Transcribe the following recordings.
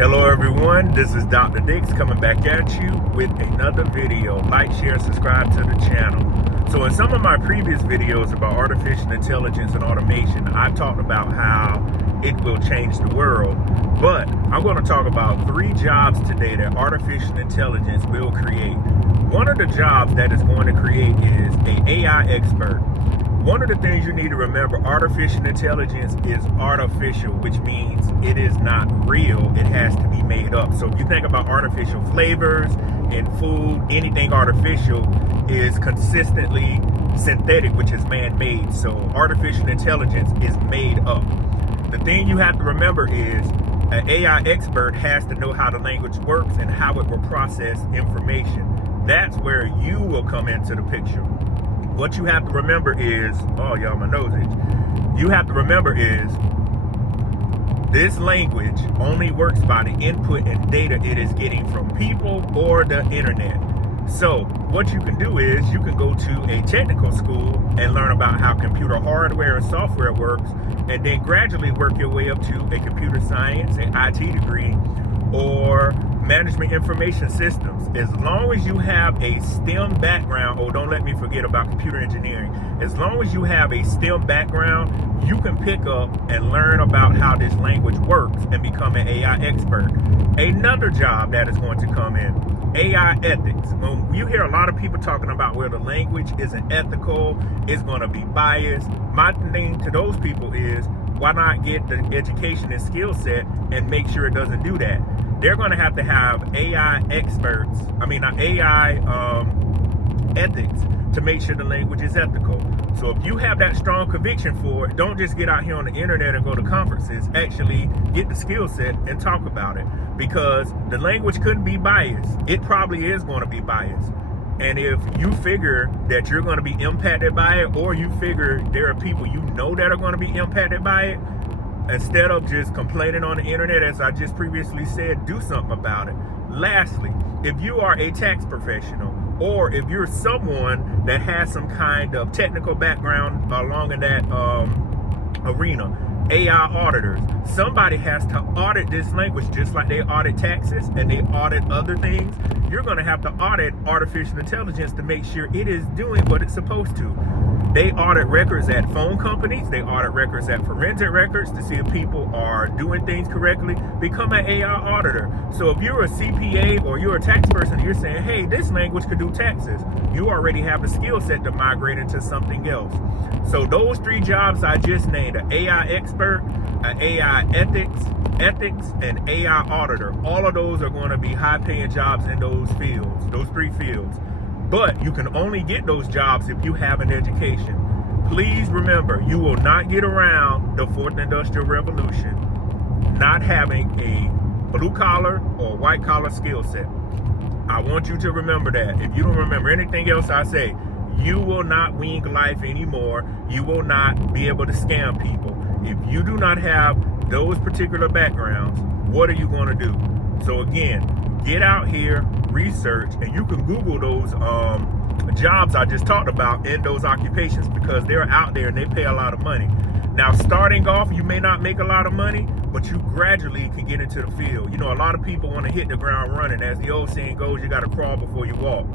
Hello everyone, this is Dr. Dix coming back at you with another video. Like, share, subscribe to the channel. So in some of my previous videos about artificial intelligence and automation, I talked about how it will change the world. But I'm going to talk about 3 jobs today that artificial intelligence will create. One of the jobs that it's going to create is an AI expert. One of the things you need to remember, artificial intelligence is artificial, which means it is not real. It has to be made up. So if you think about artificial flavors in food, anything artificial is consistently synthetic, which is man-made. So artificial intelligence is made up. The thing you have to remember is an AI expert has to know how the language works and how it will process information. That's where you will come into the picture. What you have to remember is, oh y'all, my nose itch. You have to remember is this language only works by the input and data it is getting from people or the internet. So what you can do is you can go to a technical school and learn about how computer hardware and software works, and then gradually work your way up to a computer science, an IT degree, or management information systems. As long as you have a STEM background, don't let me forget about computer engineering. As long as you have a STEM background, you can pick up and learn about how this language works and become an AI expert. Another job that is going to come in, AI ethics. When you hear a lot of people talking about where the language isn't ethical, it's going to be biased, my thing to those people is, why not get the education and skill set and make sure it doesn't do that? They're going to have AI experts, AI ethics to make sure the language is ethical. So if you have that strong conviction for it, don't just get out here on the internet and go to conferences. Actually get the skill set and talk about it, because the language couldn't be biased. It probably is going to be biased. And if you figure that you're going to be impacted by it, or you figure there are people you know that are going to be impacted by it, instead of just complaining on the internet, as I just previously said, do something about it. Lastly, if you are a tax professional, or if you're someone that has some kind of technical background along in that arena, AI auditors, somebody has to audit this language just like they audit taxes and they audit other things. You're going to have to audit artificial intelligence to make sure it is doing what it's supposed to. They audit records at phone companies. They audit records at forensic records to see if people are doing things correctly. Become an AI auditor. So if you're a CPA or you're a tax person and you're saying, hey, this language could do taxes, you already have the skill set to migrate into something else. So those 3 jobs I just named, an AI expert, an AI ethics, and AI auditor, all of those are going to be high-paying jobs in those fields, those 3 fields. But you can only get those jobs if you have an education. Please remember, you will not get around the 4th Industrial Revolution not having a blue-collar or white-collar skill set. I want you to remember that. If you don't remember anything else I say, you will not wing life anymore. You will not be able to scam people. If you do not have those particular backgrounds, what are you going to do? So again, get out here, research, and you can Google those jobs I just talked about in those occupations, because they're out there and they pay a lot of money. Now, starting off, you may not make a lot of money, but you gradually can get into the field. You know, a lot of people want to hit the ground running. As the old saying goes, you got to crawl before you walk.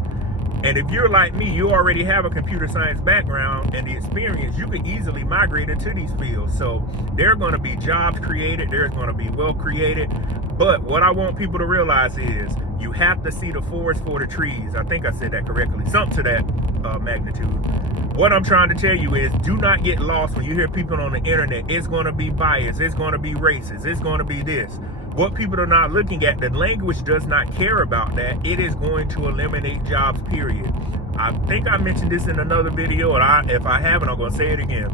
And if you're like me, you already have a computer science background and the experience, you can easily migrate into these fields. So there are going to be jobs created. There's going to be wealth created. But what I want people to realize is you have to see the forest for the trees. I think I said that correctly. Something to that magnitude. What I'm trying to tell you is, do not get lost when you hear people on the internet. It's going to be biased. It's going to be racist. It's going to be this. What people are not looking at, the language does not care about that. It is going to eliminate jobs, period. I think I mentioned this in another video, and if I haven't, I'm going to say it again.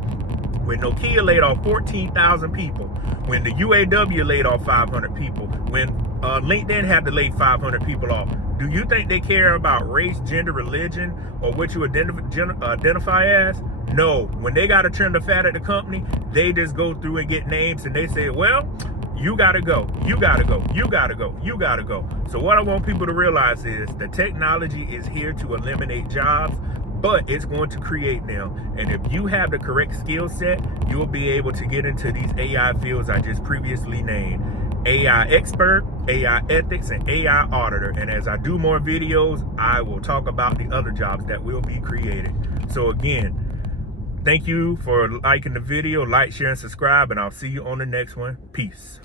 When Nokia laid off 14,000 people, when the UAW laid off 500 people, when LinkedIn had to lay 500 people off, do you think they care about race, gender, religion, or what you identify as? No. When they got to trim the fat at the company, they just go through and get names and they say, well, you gotta go, you gotta go, you gotta go, you gotta go. So what I want people to realize is the technology is here to eliminate jobs, but it's going to create them. And if you have the correct skill set, you'll be able to get into these AI fields I just previously named. AI expert, AI ethics, and AI auditor. And as I do more videos, I will talk about the other jobs that will be created. So again, thank you for liking the video. Like, share, and subscribe, and I'll see you on the next one. Peace.